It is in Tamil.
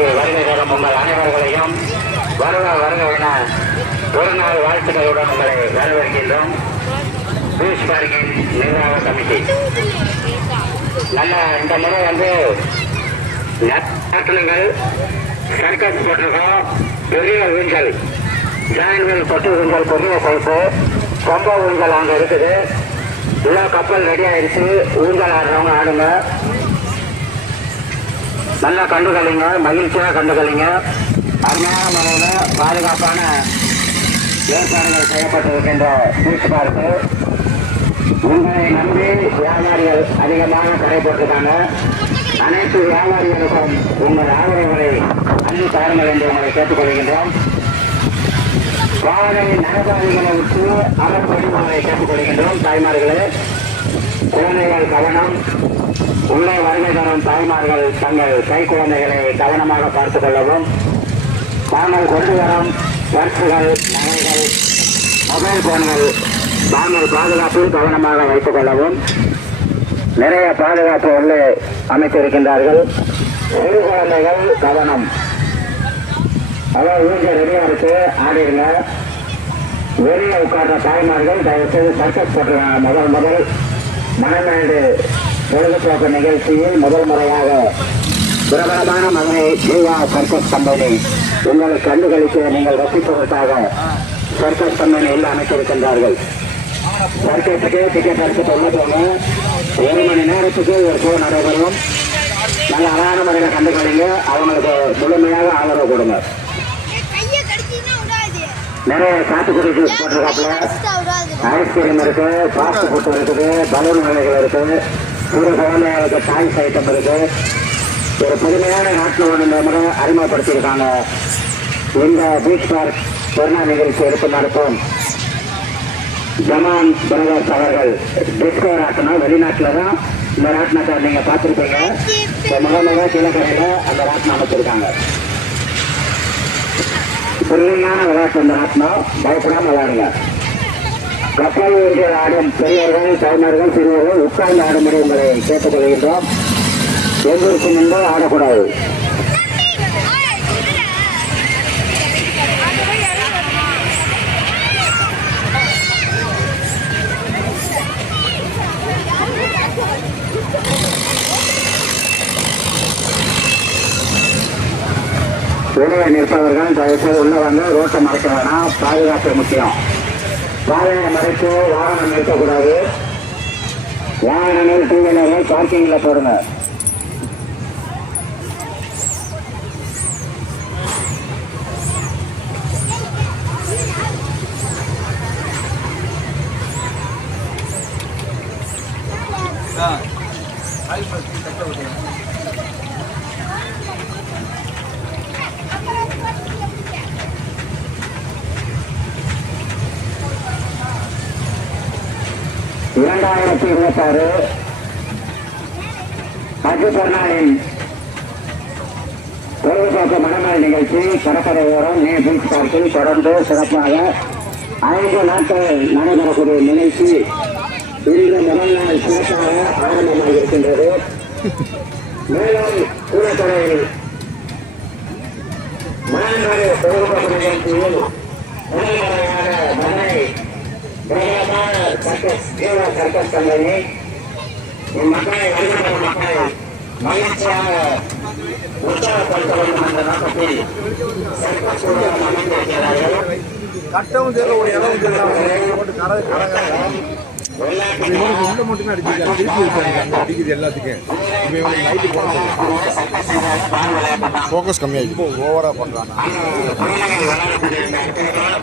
நிகழ்ச்சிக்கு வருகை தரும் உங்கள் அனைவர்களையும் வருக வருக என ஒரு நாள் வாழ்த்துக்களுடன் உங்களை வரவேற்கின்றோம். பீச் பார்க்கின் நிர்வாக கமிட்டி நல்ல இந்த முறை நாட்டினங்கள் சர்க்கஸ் போட்டிருக்கோம். பெரிய ஊஞ்சல் ஜாயின்கள் கொட்டு ஊஞ்சல் பெரிய சைப்பு கொம்ப ஊஞ்சல் அங்கே இருக்குது. எல்லா கப்பல் ரெடி ஆயிடுச்சு. ஊஞ்சல் ஆடுறவங்க ஆடுங்க, நல்லா கண்டுகளிங்க, மகிழ்ச்சியாக கண்டுகளிங்க. அருமையான முறையில் பாதுகாப்பான ஏற்பாடுகள் செய்யப்பட்டிருக்கின்ற பீச் பார்க்கு. உங்களை நம்பி வியாபாரிகள் அதிகமாக கடை போட்டிருக்காங்க. அனைத்து வியாபாரிகளுக்கும் உங்கள் ஆதரவுகளை அள்ளி தாருங்கள் என்று உங்களை கேட்டுக்கொள்கின்றோம். வாகன நகர்வாதிகளை விட்டு அறப்படி உங்களை கேட்டுக்கொள்கின்றோம். தாய்மார்களே, குழந்தைகள் கவனம். உள்ளே வருகை தரும் தாய்மார்கள் தங்கள் கை குழந்தைகளை கவனமாக பார்த்துக் கொள்ளவும். தாங்கள் கொண்டு வரும் பர்சுகள், நகைகள், மொபைல் போன்கள் தாங்கள் பாதுகாப்பில் கவனமாக வைத்துக் கொள்ளவும். நிறைய பாதுகாப்பு உள்ளே அமைத்திருக்கின்றார்கள். சிறு குழந்தைகள் கவனம். அதாவது ஊஞ்சல் ரெடியா இருக்கு, ஆடிடுங்க. வெளியே உட்கார்ற தாய்மார்கள் தயவுசெய்து சர்க்கஸ் போட்டுருக்காங்க. முதல் மணமேடு பொழுதுபோக்கு நிகழ்ச்சியில் முதல் முறையாக பிரபலமான மகனை ஜீவா சர்க்கஸ் கம்பெனி உங்களுக்கு கண்டுகளித்து நீங்கள் ரசிப்பதற்காக சர்க்கஸ் கம்பெனியில் அமைத்திருக்கின்றார்கள். சர்க்கஸுக்கு டிக்கெட் எடுத்து சொல்லுங்க. 1 மணி நேரத்துக்கு ஒரு ஷோ நடைபெறும். நல்ல அழகான முறையில் கண்டுகளிங்க. அவங்களுக்கு முழுமையாக ஆதரவு கொடுங்க. நிறைய சாத்துக்குடி ஜூஸ் போட்டிருக்காப்புல, ஐஸ்கிரீம் இருக்கு, ஃபாஸ்ட் ஃபுட் இருக்குது, பலூன் வகைகள் இருக்கு, சிறு குழந்தைகளுக்கு டாய்ஸ் ஐட்டம் இருக்கு. ஒரு புதுமையான நாட்டில் ஒன்று அறிமுகப்படுத்தியிருக்காங்க. இந்த பீச் பார்க் கொரோனா நிகழ்ச்சி எடுத்து நடத்தும் ஜமான் பிரதர்ஸ் அவர்கள் டிஸ்கோ ராட்டினம். வெளிநாட்டில் தான் இந்த ராட்டினத்தை நீங்கள் பார்த்துருப்பீங்க. முதல்ல கிழக்கரையில் அந்த ராட்டினம் அமைச்சிருக்காங்க. புதுமையான விளையாட்டு இந்த ராட்டினம். பயப்படாமல் விளையாடுங்க. கப்பல் ஊஞ்சல் ஆடும் பெரியவர்கள், தாய்மார்கள், சிறுவர்கள் உட்கார்ந்து ஆடும்படி உங்களை கேட்டுக்கொள்கின்றோம். எங்களுக்கு முன்பு ஆடக்கூடாது. வெளியே நிற்பவர்கள் தயவுசெய்து உள்ள வந்து ரோட்டை மறைக்க வேணாம். பாதுகாப்பு முக்கியம். பாதையை மறைத்து வாகனம் நிறுத்தக்கூடாது. வாகனங்கள் 2 வீலர்கள் பார்க்கிங்ல போடுங்க. (2026) ஹஜ் பெருநாளின் பொழுதுபோக்கு மணமேல் நிகழ்ச்சி கடற்கரையோரம் நீ பீச் பார்க்கில் தொடர்ந்து சிறப்பாக 5 நாட்கள் நடைபெறக்கூடிய நிகழ்ச்சி இன்று முதல் நாள் சிறப்பாக ஆரம்பமாக இருக்கின்றது. மேலும் கூடத்துறையில் மணமேல் பொழுதுபோக்கு நிகழ்ச்சியில் முதல்முறையாக மனை பிரபலமான சர்க்கஸ் கம்பெனி மக்களை வருகின்ற மக்களை மகிழ்ச்சியாக உற்சாகப்படுத்த வேண்டும் என்ற நோக்கத்தில் சர்க்கஸ் கூடம் அமைந்திருக்கிறார்கள். கட்டவும் தெரியல, ஒரு இடமும் மட்டுமே அடிக்குது எல்லாத்துக்கும். ஃபோக்கஸ் கம்மியாகி ஓவரா பண்றாங்க.